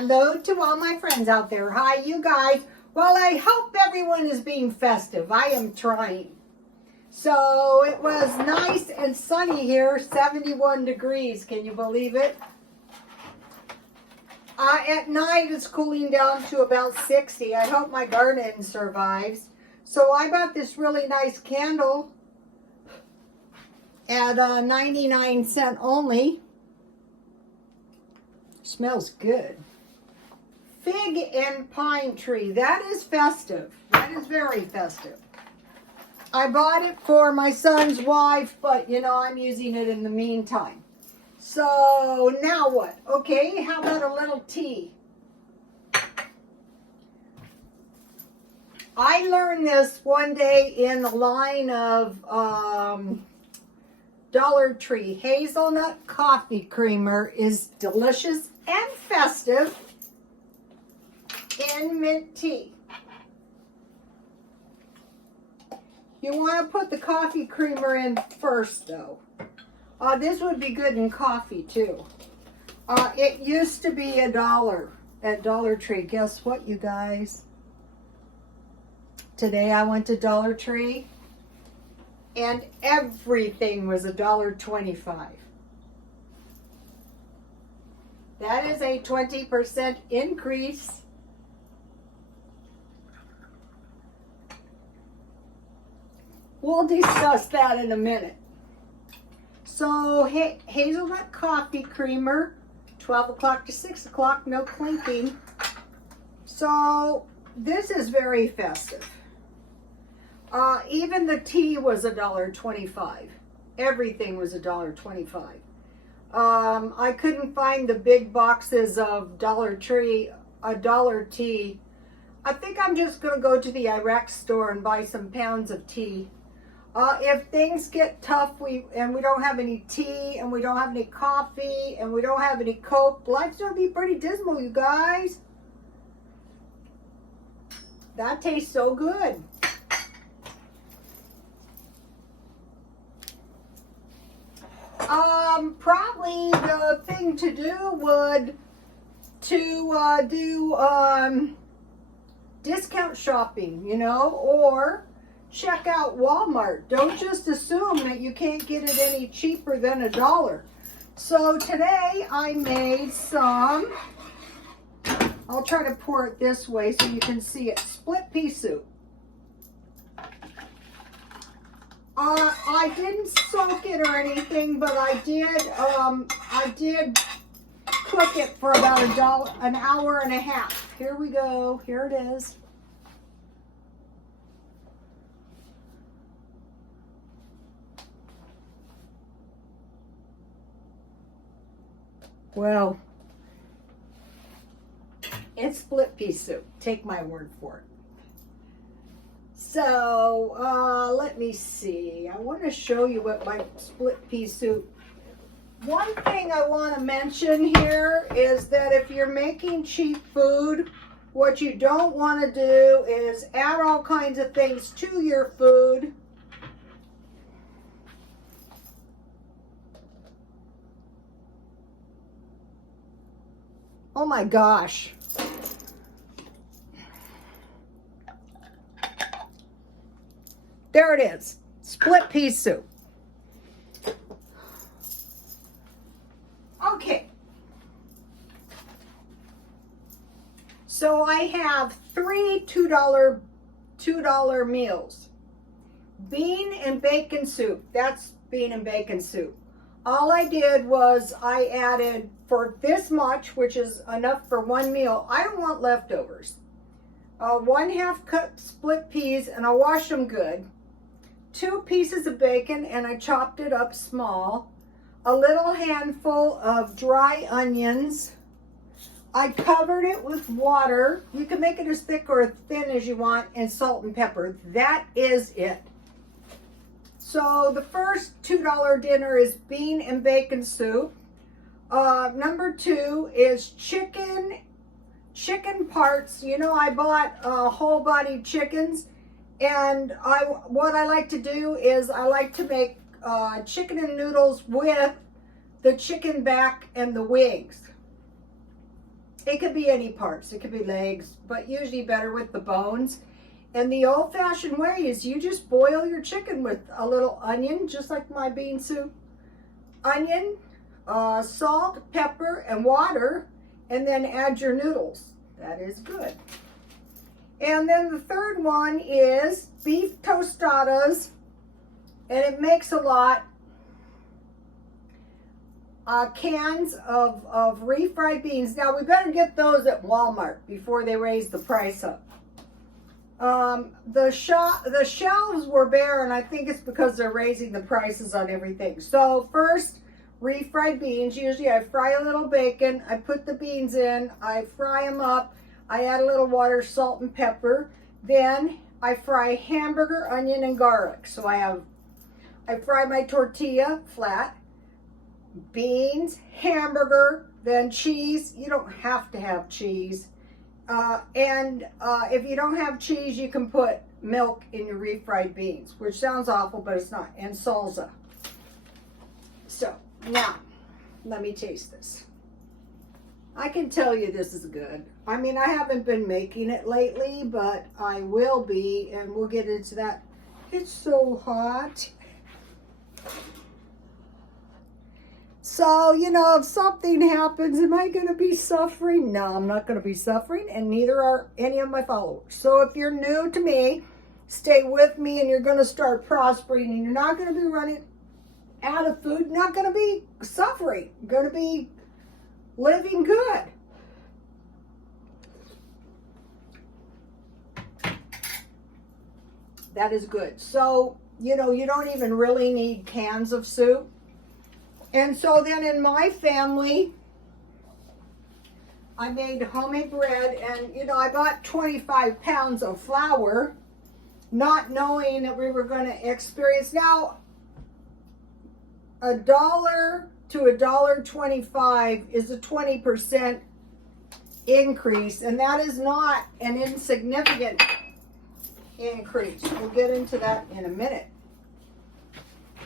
Hello to all my friends out there. Hi, you guys. Well, I hope everyone is being festive. I am trying. So it was nice and sunny here, 71 degrees. Can you believe it? At night, it's cooling down to about 60. I hope my garden survives. So I bought this really nice candle at 99 cents only. Smells good. Fig and pine tree. That is festive. That is very festive. I bought it for my son's wife, but you know, I'm using it in the meantime. So now what? Okay, how about a little tea? I learned this one day in the line of Dollar Tree. Hazelnut coffee creamer is delicious and festive in mint tea. You want to put the coffee creamer in first though. This would be good in coffee too. It used to be $1 at Dollar Tree. Guess what, you guys? Today I went to Dollar Tree and everything was $1.25. That is a 20% increase. We'll discuss that in a minute. So hazelnut coffee creamer, 12 o'clock to 6 o'clock, no clinking. So this is very festive. Even the tea was $1.25. Everything was $1.25. I couldn't find the big boxes of Dollar Tree, $1 tea. I think I'm just going to go to the Iraq store and buy some pounds of tea. If things get tough and we don't have any tea and we don't have any coffee and we don't have any Coke, life's going to be pretty dismal, you guys. That tastes so good. Probably the thing to do would to do discount shopping, you know, or check out Walmart. Don't just assume that you can't get it any cheaper than $1. So today I made some, I'll try to pour it this way so you can see it, split pea soup. I didn't soak it or anything, but I did cook it for about an hour and a half. Here we go. Here it is. Well, it's split pea soup. Take my word for it. So, let me see. I want to show you what my split pea soup. One thing I want to mention here is that if you're making cheap food, what you don't want to do is add all kinds of things to your food. Oh my gosh. There it is. Split pea soup. Okay. So I have 3 $2 meals. Bean and bacon soup. That's bean and bacon soup. All I did was I added for this much, which is enough for one meal. I don't want leftovers. 1/2 cup split peas, and I'll wash them good. 2 pieces of bacon, and I chopped it up small. A little handful of dry onions. I covered it with water. You can make it as thick or as thin as you want, and salt and pepper. That is it. So the first $2 dinner is bean and bacon soup. Number 2 is chicken parts. You know, I bought whole body chickens, and what I like to do is I like to make chicken and noodles with the chicken back and the wings. It could be any parts. It could be legs, but usually better with the bones. And the old-fashioned way is you just boil your chicken with a little onion, just like my bean soup. Onion, salt, pepper, and water, and then add your noodles. That is good. And then the third one is beef tostadas, and it makes a lot. Cans of refried beans. Now we better get those at Walmart before they raise the price up. The shelves were bare, and I think it's because they're raising the prices on everything. So first, refried beans. Usually I fry a little bacon, I put the beans in, I fry them up, I add a little water, salt, and pepper. Then I fry hamburger, onion, and garlic. So I fry my tortilla flat, beans, hamburger, then cheese. You don't have to have cheese. If you don't have cheese, you can put milk in your refried beans, which sounds awful, but it's not, and salsa. So, now, let me taste this. I can tell you this is good. I mean, I haven't been making it lately, but I will be, and we'll get into that. It's so hot. So, you know, if something happens, am I going to be suffering? No, I'm not going to be suffering, and neither are any of my followers. So if you're new to me, stay with me, and you're going to start prospering, and you're not going to be running out of food, not going to be suffering, going to be living good. That is good. So, you know, you don't even really need cans of soup. And so then in my family, I made homemade bread, and, you know, I bought 25 pounds of flour, not knowing that we were going to experience. Now, $1 to $1.25 is a 20% increase, and that is not an insignificant increase. We'll get into that in a minute.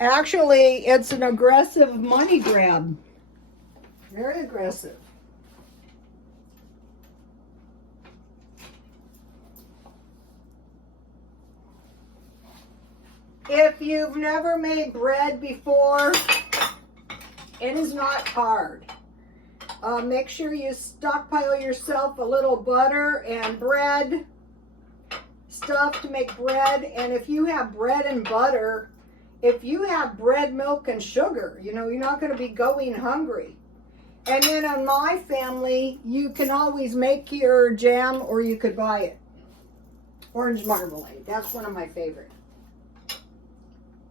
Actually, it's an aggressive money grab. Very aggressive. If you've never made bread before, it is not hard. Make sure you stockpile yourself a little butter and bread, stuff to make bread. And if you have bread and butter, if you have bread, milk, and sugar, you know, you're not going to be going hungry. And then in my family, you can always make your jam, or you could buy it. Orange marmalade, that's one of my favorites.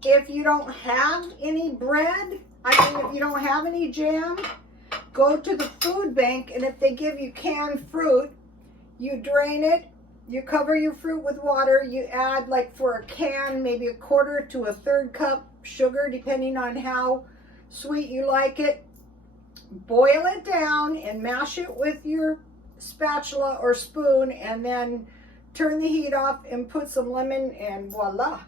If you don't have any bread, if you don't have any jam, go to the food bank, and if they give you canned fruit, you drain it, you cover your fruit with water, you add, like for a can, maybe 1/4 to 1/3 cup sugar, depending on how sweet you like it. Boil it down and mash it with your spatula or spoon, and then turn the heat off and put some lemon, and voila.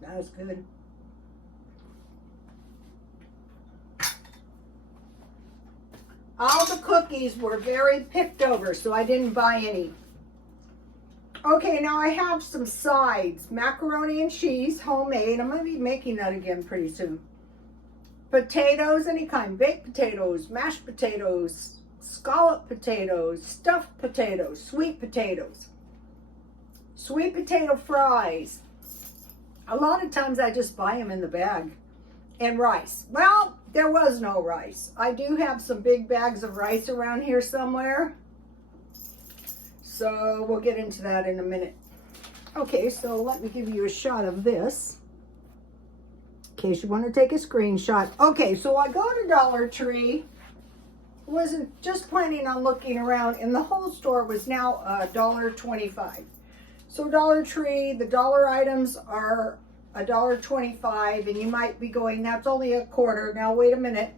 That was good. All the cookies were very picked over, so I didn't buy any. Okay, now I have some sides. Macaroni and cheese, homemade. I'm going to be making that again pretty soon. Potatoes, any kind. Baked potatoes, mashed potatoes, scalloped potatoes, stuffed potatoes, sweet potatoes. Sweet potato fries. A lot of times I just buy them in the bag. And rice. Well, there was no rice. I do have some big bags of rice around here somewhere. So we'll get into that in a minute. Okay, so let me give you a shot of this, in case you want to take a screenshot. Okay, so I go to Dollar Tree. Wasn't just planning on looking around, and the whole store was now $1.25. So Dollar Tree, the dollar items are $1.25, and you might be going, that's only 1/4. Now wait a minute.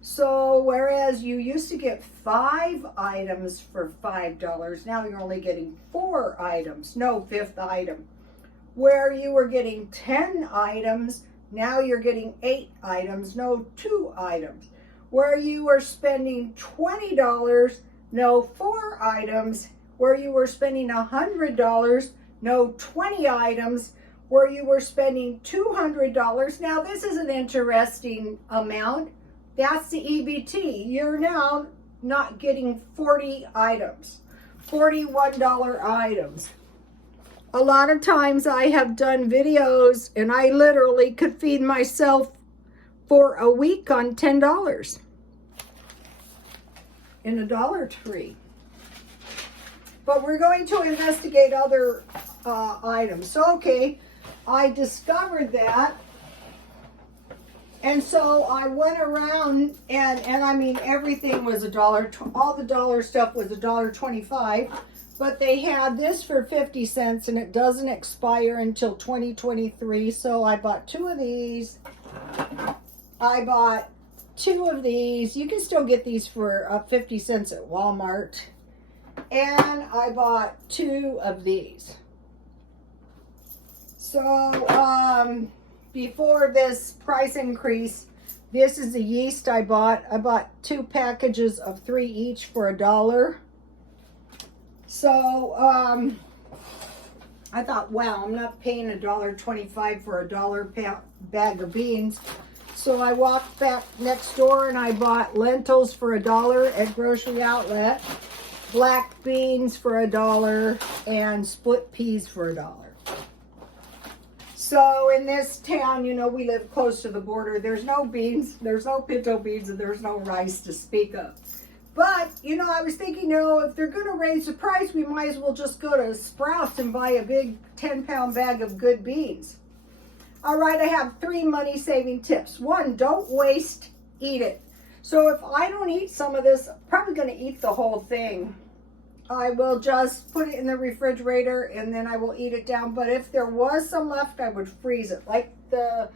So whereas you used to get 5 items for $5, now you're only getting 4 items, no fifth item. Where you were getting 10 items, now you're getting 8 items, no 2 items. Where you were spending $20, no 4 items. Where you were spending $100, no 20 items. Where you were spending $200, now this is an interesting amount. That's the EBT. You're now not getting 40 items, $41 items. A lot of times I have done videos and I literally could feed myself for a week on $10 in a Dollar Tree. But we're going to investigate other items. So, okay, I discovered that. And so I went around and I mean, everything was $1. All the dollar stuff was $1.25. But they had this for 50 cents and it doesn't expire until 2023. So I bought 2 of these. I bought 2 of these. You can still get these for 50 cents at Walmart. And I bought 2 of these. So, before this price increase, this is the yeast I bought. I bought 2 packages of 3 each for $1. So, I thought, wow, I'm not paying $1.25 for a $1 bag of beans. So I walked back next door and I bought lentils for $1 at Grocery Outlet, black beans for $1, and split peas for $1. So in this town, you know, we live close to the border. There's no beans, there's no pinto beans, and there's no rice to speak of. But, you know, I was thinking, you know, if they're going to raise the price, we might as well just go to Sprouts and buy a big 10-pound bag of good beans. All right, I have 3 money-saving tips. 1, don't waste, eat it. So if I don't eat some of this, I'm probably going to eat the whole thing. I will just put it in the refrigerator and then I will eat it down. But if there was some left, I would freeze it. Like the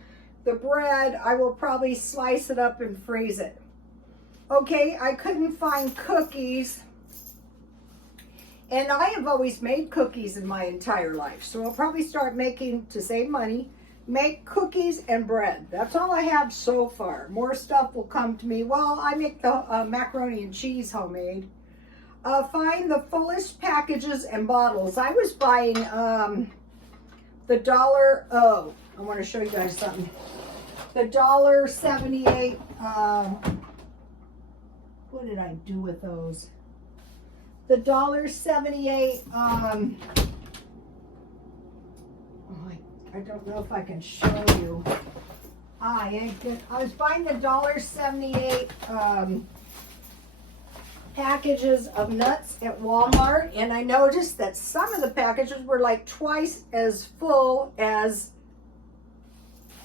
bread, I will probably slice it up and freeze it. Okay, I couldn't find cookies. And I have always made cookies in my entire life. So I'll probably start making, to save money, make cookies and bread. That's all I have so far. More stuff will come to me. Well, I make the macaroni and cheese homemade. Find the fullest packages and bottles. I was buying the dollar, oh, I want to show you guys something. The $1.78, what did I do with those? The $1.78, I don't know if I can show you. I was buying the $1.78 packages of nuts at Walmart, and I noticed that some of the packages were like twice as full as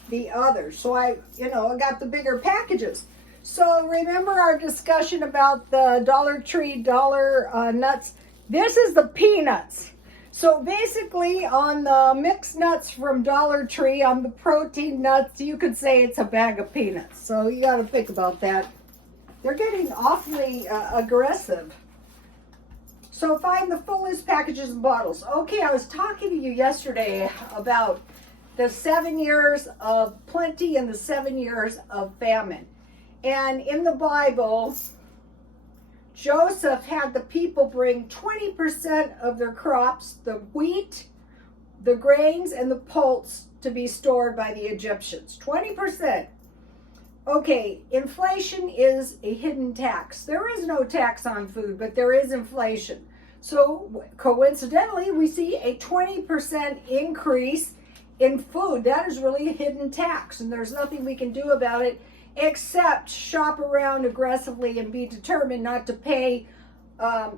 the others. So I got the bigger packages. So remember our discussion about the Dollar Tree nuts? This is the peanuts. So basically on the mixed nuts from Dollar Tree, on the protein nuts, you could say it's a bag of peanuts. So you got to think about that. They're getting awfully aggressive. So find the fullest packages and bottles. Okay, I was talking to you yesterday about the 7 years of plenty and the 7 years of famine. And in the Bible, Joseph had the people bring 20% of their crops, the wheat, the grains, and the pulse, to be stored by the Egyptians. 20%. Okay, inflation is a hidden tax. There is no tax on food, but there is inflation. So coincidentally, we see a 20% increase in food. That is really a hidden tax, and there's nothing we can do about it except shop around aggressively and be determined not to pay. I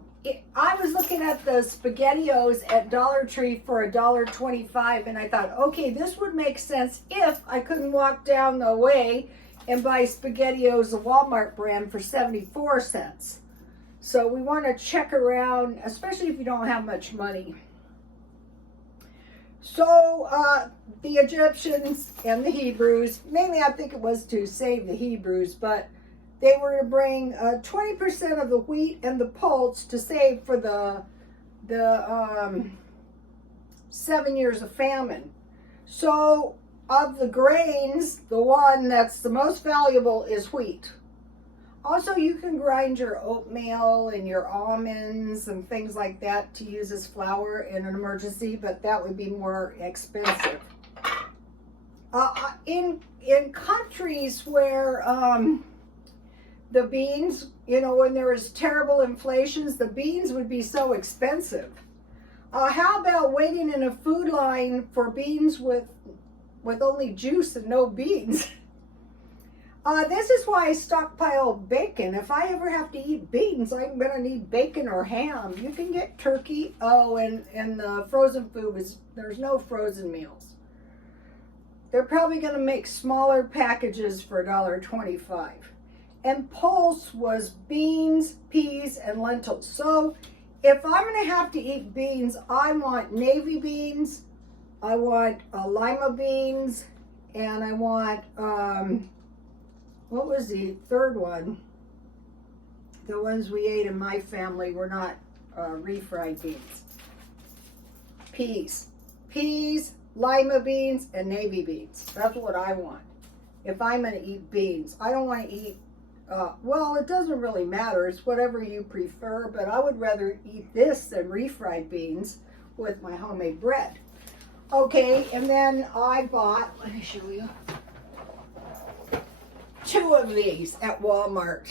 was looking at the SpaghettiOs at Dollar Tree for $1.25, and I thought, okay, this would make sense if I couldn't walk down the way and buy SpaghettiOs, the Walmart brand, for 74 cents. So we want to check around, especially if you don't have much money. So the Egyptians and the Hebrews, mainly I think it was to save the Hebrews, but they were to bring 20% of the wheat and the pulse to save for the 7 years of famine. So of the grains, the one that's the most valuable is wheat. Also, you can grind your oatmeal and your almonds and things like that to use as flour in an emergency, but that would be more expensive. In countries where the beans, you know, when there is terrible inflations, the beans would be so expensive. How about waiting in a food line for beans with only juice and no beans? This is why I stockpile bacon. If I ever have to eat beans, I'm going to need bacon or ham. You can get turkey. Oh, and the frozen food there's no frozen meals. They're probably going to make smaller packages for $1.25. And pulse was beans, peas, and lentils. So if I'm going to have to eat beans, I want navy beans, I want lima beans, and I want, what was the third one? The ones we ate in my family were not refried beans. Peas, lima beans, and navy beans. That's what I want if I'm going to eat beans. I don't want to eat, well, it doesn't really matter. It's whatever you prefer, but I would rather eat this than refried beans with my homemade bread. Okay, and then I bought, let me show you, 2 of these at Walmart.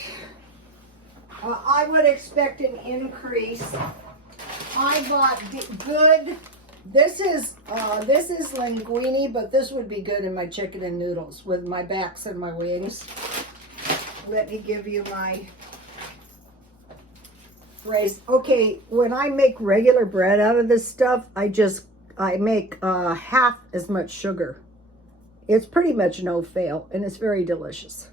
I would expect an increase. I bought good. This is linguine, but this would be good in my chicken and noodles with my backs and my wings. Let me give you my phrase. Okay, when I make regular bread out of this stuff, I make half as much sugar. It's pretty much no fail, and it's very delicious.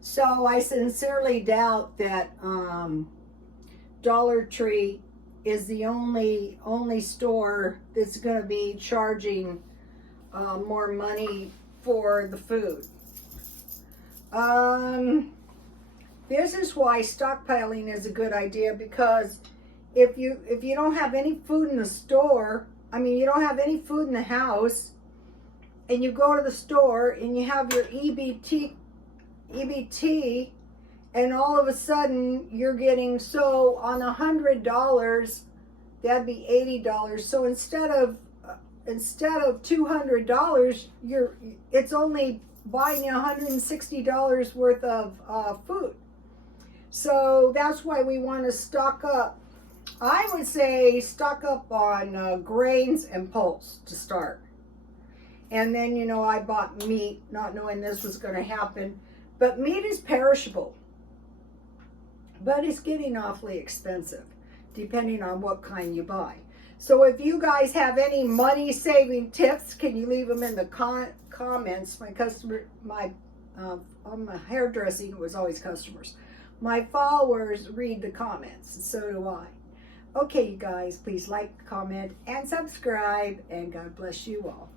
So I sincerely doubt that Dollar Tree is the only store that's going to be charging more money for the food. This is why stockpiling is a good idea, because if you don't have any food in the store, I mean, you don't have any food in the house, and you go to the store and you have your EBT, and all of a sudden you're getting, so on $100, that'd be $80. So instead of $200, it's only buying you $160 worth of food. So that's why we want to stock up. I would say stock up on grains and pulse to start. And then, you know, I bought meat, not knowing this was going to happen. But meat is perishable. But it's getting awfully expensive, depending on what kind you buy. So if you guys have any money-saving tips, can you leave them in the comments? On my hairdressing, it was always customers. My followers read the comments, and so do I. Okay, you guys, please like, comment, and subscribe, and God bless you all.